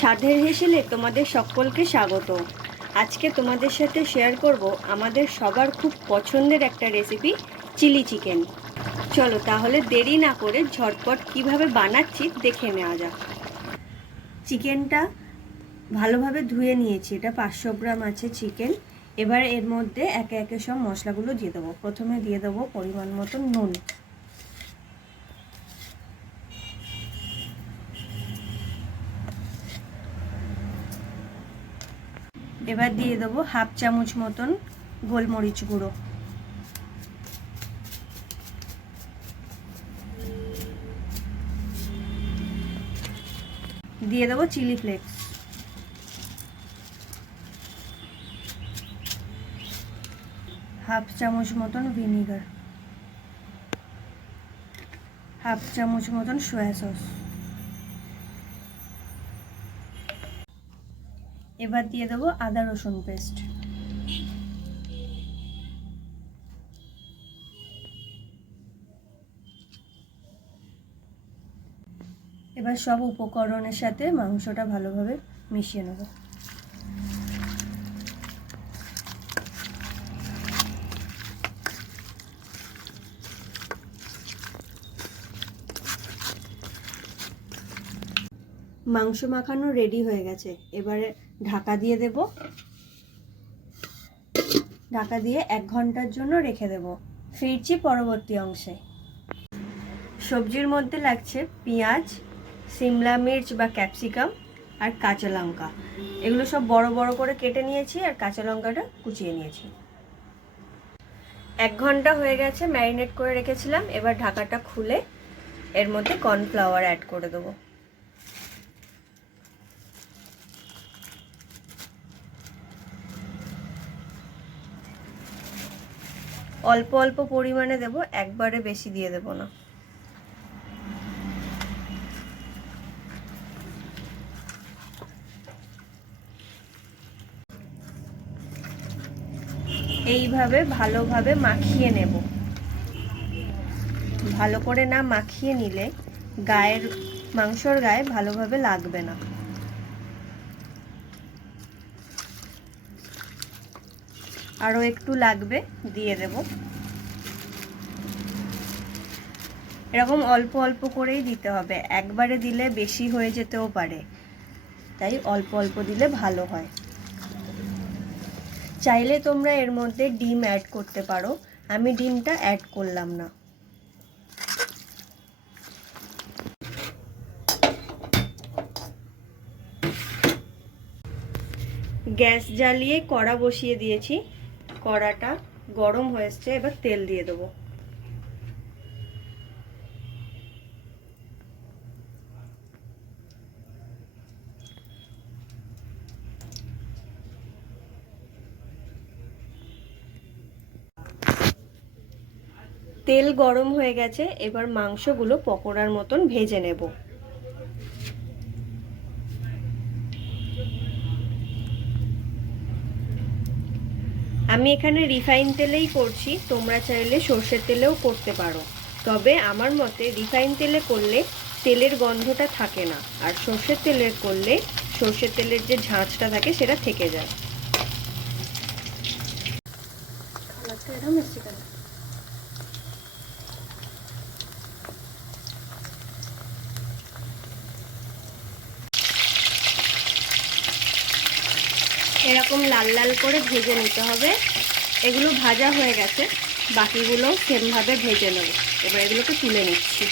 স্বাদের হেসেলে তোমাদের সকলকে স্বাগত। আজকে তোমাদের সাথে শেয়ার করব আমাদের সবার খুব পছন্দের একটা রেসিপি, চিলি চিকেন। চলো তাহলে দেরি না করে ঝটপট কিভাবে বানাচ্ছি দেখে নেওয়া যাক। চিকেনটা ভালোভাবে ধুয়ে নিয়েছি, এটা 500 গ্রাম আছে চিকেন। এবার এর মধ্যে একে একে সব মশলাগুলো দিয়ে দেবো। প্রথমে দিয়ে দেবো পরিমাণ মতো নুন, এবার দিয়ে দেবো হাফ চামচ মতন গোলমরিচ গুঁড়ো, দিয়ে দেবো চিলি ফ্লেক্স, হাফ চামচ মতন ভিনিগার, হাফ চামচ মতন সয়া সস। এবার দিয়ে দেবো আদা রসুন পেস্ট, এবার সব উপকরণের সাথে মাংসটা ভালোভাবে মিশিয়ে নেব। মাংস মাখানো রেডি হয়ে গেছে, এবারে ঢাকা দিয়ে দেব। ঢাকা দিয়ে 1 ঘন্টার জন্য রেখে দেব। ফিরছি পরবর্তী অংশে। সবজির মধ্যে লাগছে পেঁয়াজ, সিমলা মির্চ বা ক্যাপসিকাম আর কাঁচা লঙ্কা। এগুলো সব বড় বড় করে কেটে নিয়েছি আর কাঁচা লঙ্কাটা কুচিয়ে নিয়েছি। 1 ঘন্টা হয়ে গেছে ম্যারিনেট করে রেখেছিলাম। এবার ঢাকাটা খুলে এর মধ্যে কর্নফ্লাওয়ার অ্যাড করে দেবো। অল্প অল্প পরিমাণে দেব, একবারে বেশি দিয়ে দেব না। এইভাবে ভালোভাবে মাখিয়ে নেব। ভালো করে না মাখিয়ে নিলে মাংসর গায়ে ভালোভাবে লাগবে না। আরও একটু লাগবে, দিয়ে দেব। এরকম অল্প অল্প করেই দিতে হবে, একবারে দিলে বেশি হয়ে যেতেও পারে, তাই অল্প অল্প দিলে ভালো হয়। চাইলে তোমরা এর মধ্যে ডিম অ্যাড করতে পারো, আমি ডিমটা অ্যাড করলাম না। গ্যাস জ্বালিয়ে কড়া বসিয়ে দিয়েছি, কড়াটা গরম হয়েছে, এবার তেল দিয়ে দেবো। তেল গরম হয়ে গেছে, এবার মাংসগুলো পকোড়ার মতন ভেজে নেব। আমি এখানে রিফাইন তেলেই করছি, তোমরা চাইলে সর্ষের তেলেও করতে পারো। তবে আমার মতে রিফাইন তেলে করলে তেলের গন্ধটা থাকে না, আর সর্ষের তেলে করলে সর্ষের তেলের যে ঝাঁঝটা থাকে সেটা থেকে যায়। এরকম লাল লাল করে ভেজে নিতে হবে। এগুলো ভাজা হয়ে গেছে, বাকিগুলো সেমভাবে ভেজে নেব। এবার এগুলোকে তুলে নিচ্ছি।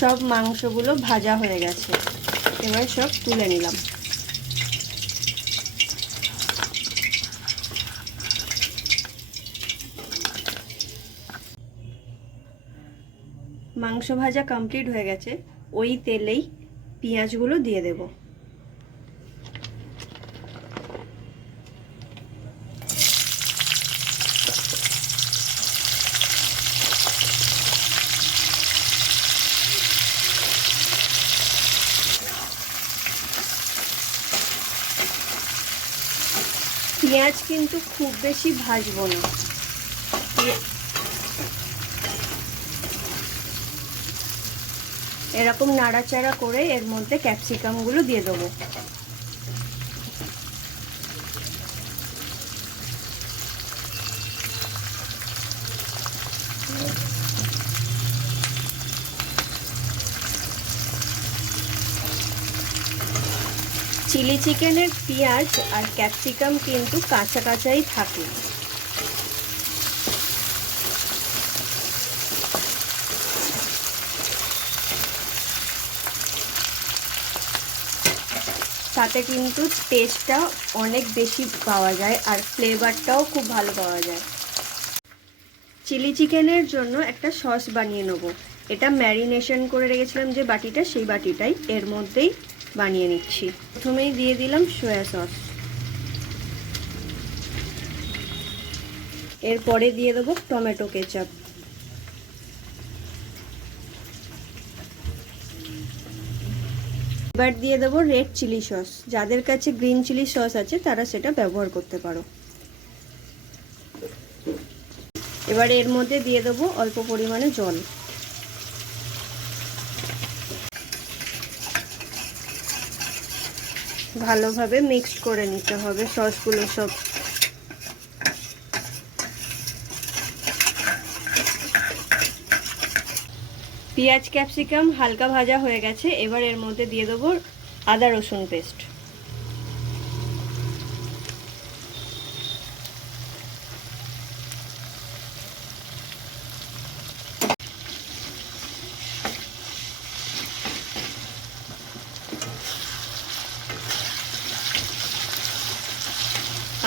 সব মাংসগুলো ভাজা হয়ে গেছে, এবার সব তুলে নিলাম। মাংস ভাজা কমপ্লিট হয়ে গেছে। ওই তেলেই পেঁয়াজগুলো দিয়ে দেব। পেঁয়াজ কিন্তু খুব বেশি ভাজবো না, এরকম নাড়াচাড়া করে এর মধ্যে ক্যাপসিকামগুলো দিয়ে দেবো। চিলি চিকেনের পেঁয়াজ আর ক্যাপসিকাম কিন্তু কাঁচা কাঁচাই থাকে। তাতে কিন্তু টেস্টটা অনেক বেশি পাওয়া যায় আর ফ্লেভারটাও খুব ভালো পাওয়া যায়। চিলি চিকেনের জন্য একটা সস বানিয়ে নেব। এটা ম্যারিনেশন করে রেখেছিলাম যে বাটিটা, সেই বাটিটাই এর মধ্যেই বানিয়ে নিচ্ছি। প্রথমেই দিয়ে দিলাম সয়া সস, এরপরে দিয়ে দেবো টমেটো কেচাপ, এবার দিয়ে দেবো রেড চিলি সস। যাদের কাছে গ্রিন চিলি সস আছে তারা সেটা ব্যবহার করতে পারো। এবার এর মধ্যে দিয়ে দেবো অল্প পরিমাণে জল। ভালোভাবে মিক্সড করে নিতে হবে সসগুলো সব। পেঁয়াজ ক্যাপসিকাম হালকা ভাজা হয়ে গেছে, এবার এর মধ্যে দিয়ে দেবো আদা রসুন পেস্ট।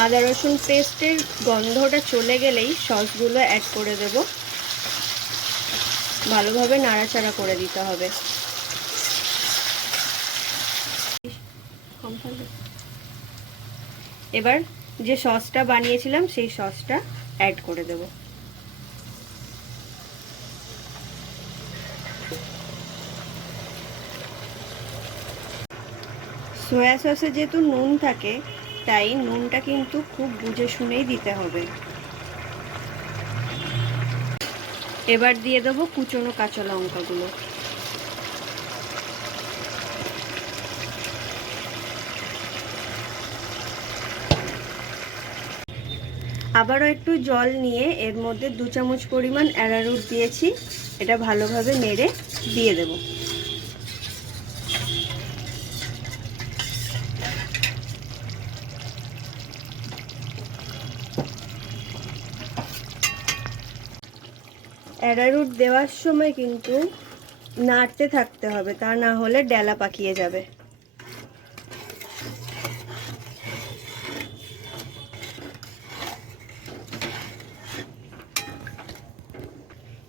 আদা রসুন পেস্টের গন্ধটা চলে গেলেই সসগুলো অ্যাড করে দেব। ভালোভাবে নাড়াচাড়া করে দিতে হবে। এবার যে সসটা বানিয়েছিলাম সেই সসটা অ্যাড করে দেব। সয়া সসে যেহেতু নুন থাকে তাই নুনটা কিন্তু খুব বুঝে শুনেই দিতে হবে। এবার দিয়ে দেবো কুচনো কাঁচা লঙ্কাগুলো। আবারও একটু জল নিয়ে এর মধ্যে 2 চামচ পরিমাণ অ্যারারুট দিয়েছি, এটা ভালোভাবে নেড়ে দিয়ে দেব। অ্যারারুট দেওয়ার সময় কিন্তু নাড়তে থাকতে হবে, তা না হলে ডেলা পাকিয়ে যাবে।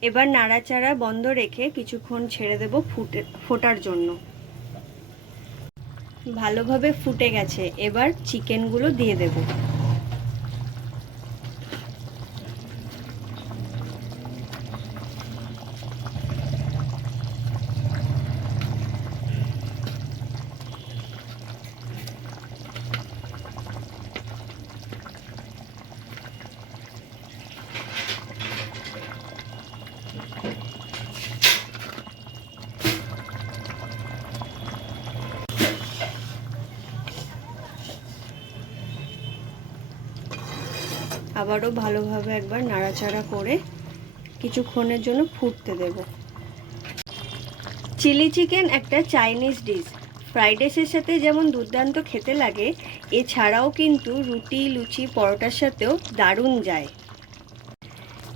এবার নাড়াচাড়া বন্ধ রেখে কিছুক্ষণ ছেড়ে দেব ফোটার জন্য। ভালোভাবে ফুটে গেছে, এবার চিকেনগুলো দিয়ে দেব। আবারও ভালোভাবে একবার নাড়াচাড়া করে কিছুক্ষণের জন্য ফুটতে দেব। চিলি চিকেন একটা চাইনিজ ডিশ। ফ্রাইড রাইসের সাথে যেমন দুর্দান্ত খেতে লাগে, এছাড়াও কিন্তু রুটি, লুচি, পরোটার সাথেও দারুণ যায়।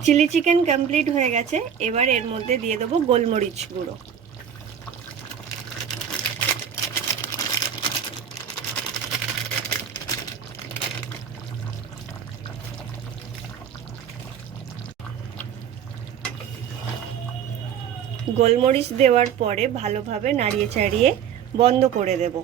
চিলি চিকেন কমপ্লিট হয়ে গেছে, এবার এর মধ্যে দিয়ে দেবো গোলমরিচ গুঁড়ো। গোলমরিচ দেওয়ার পরে ভালোভাবে নাড়িয়ে চাড়িয়ে বন্ধ করে দেব।